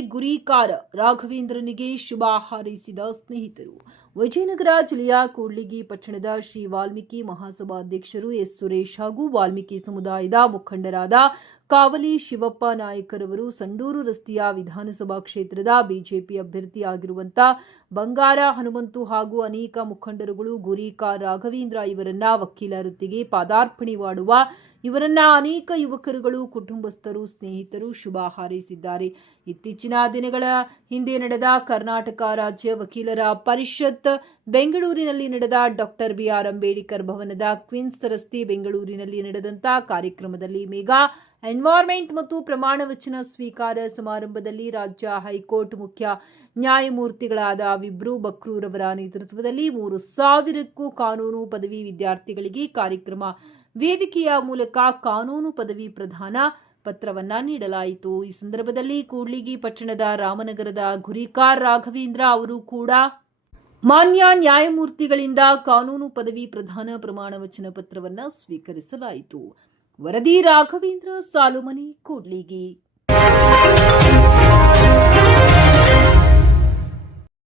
ಗುರಿಕಾರ ರಾಘವೇಂದ್ರನಿಗೆ ಶುಭ ಹಾರೈಸಿದ ಸ್ನೇಹಿತರು. ವಿಜಯನಗರ ಜಿಲ್ಲೆಯ ಕೂಡ್ಲಿಗಿ ಪಟ್ಟಣದ ಶ್ರೀ ವಾಲ್ಮೀಕಿ ಮಹಾಸಭಾಧ್ಯಕ್ಷರು ಎಸ್ ಸುರೇಶ್ ಹಾಗೂ ವಾಲ್ಮೀಕಿ ಸಮುದಾಯದ ಮುಖಂಡರಾದ ಕಾವಲಿ ಶಿವಪ್ಪ ನಾಯಕರವರು ಸಂಡೂರು ರಸ್ತೆಯ ವಿಧಾನಸಭಾ ಕ್ಷೇತ್ರದ ಬಿಜೆಪಿ ಅಭ್ಯರ್ಥಿಯಾಗಿರುವಂತ ಬಂಗಾರ, ಹನುಮಂತು ಹಾಗೂ ಅನೇಕ ಮುಖಂಡರುಗಳು ಗುರಿಕಾ ರಾಘವೇಂದ್ರ ಇವರನ್ನ ವಕೀಲ ವೃತ್ತಿಗೆ ಪಾದಾರ್ಪಣೆ ಮಾಡುವ ಇವರನ್ನ ಅನೇಕ ಯುವಕರುಗಳು, ಕುಟುಂಬಸ್ಥರು, ಸ್ನೇಹಿತರು ಶುಭ ಹಾರೈಸಿದ್ದಾರೆ. ಇತ್ತೀಚಿನ ದಿನಗಳ ಹಿಂದೆ ನಡೆದ ಕರ್ನಾಟಕ ರಾಜ್ಯ ವಕೀಲರ ಪರಿಷತ್, ಬೆಂಗಳೂರಿನಲ್ಲಿ ನಡೆದ ಡಾಕ್ಟರ್ ಬಿಆರ್ ಅಂಬೇಡ್ಕರ್ ಭವನದ ಕ್ವಿನ್ಸ್ ರಸ್ತೆ ಬೆಂಗಳೂರಿನಲ್ಲಿ ನಡೆದಂತಹ ಕಾರ್ಯಕ್ರಮದಲ್ಲಿ ಮೇಘಾ ಎನ್ವೈರ್ಮೆಂಟ್ ಮತ್ತು ಪ್ರಮಾಣ ವಚನ ಸ್ವೀಕಾರ ಸಮಾರಂಭದಲ್ಲಿ ರಾಜ್ಯ ಹೈಕೋರ್ಟ್ ಮುಖ್ಯ ನ್ಯಾಯಮೂರ್ತಿಗಳಾದ ವಿಬ್ರು ಬಕ್ರೂರವರ ನೇತೃತ್ವದಲ್ಲಿ ಮೂರು ಸಾವಿರಕ್ಕೂ ಕಾನೂನು ಪದವಿ ವಿದ್ಯಾರ್ಥಿಗಳಿಗೆ ಕಾರ್ಯಕ್ರಮ ವೇದಿಕೆಯ ಮೂಲಕ ಕಾನೂನು ಪದವಿ ಪ್ರದಾನ ಪತ್ರವನ್ನ ನೀಡಲಾಯಿತು. ಈ ಸಂದರ್ಭದಲ್ಲಿ ಕೂಡ್ಲಿಗಿ ಪಟ್ಟಣದ ರಾಮನಗರದ ಗುರಿಕಾರ್ ರಾಘವೇಂದ್ರ ಅವರು ಕೂಡ ಮಾನ್ಯ ನ್ಯಾಯಮೂರ್ತಿಗಳಿಂದ ಕಾನೂನು ಪದವಿ ಪ್ರಧಾನ ಪ್ರಮಾಣ ವಚನ ಪತ್ರವನ್ನ ಸ್ವೀಕರಿಸಲಾಯಿತು. ವರದಿ ರಾಘವೇಂದ್ರ ಸಾಲುಮನಿ ಕೂಡ್ಲಿಗಿ.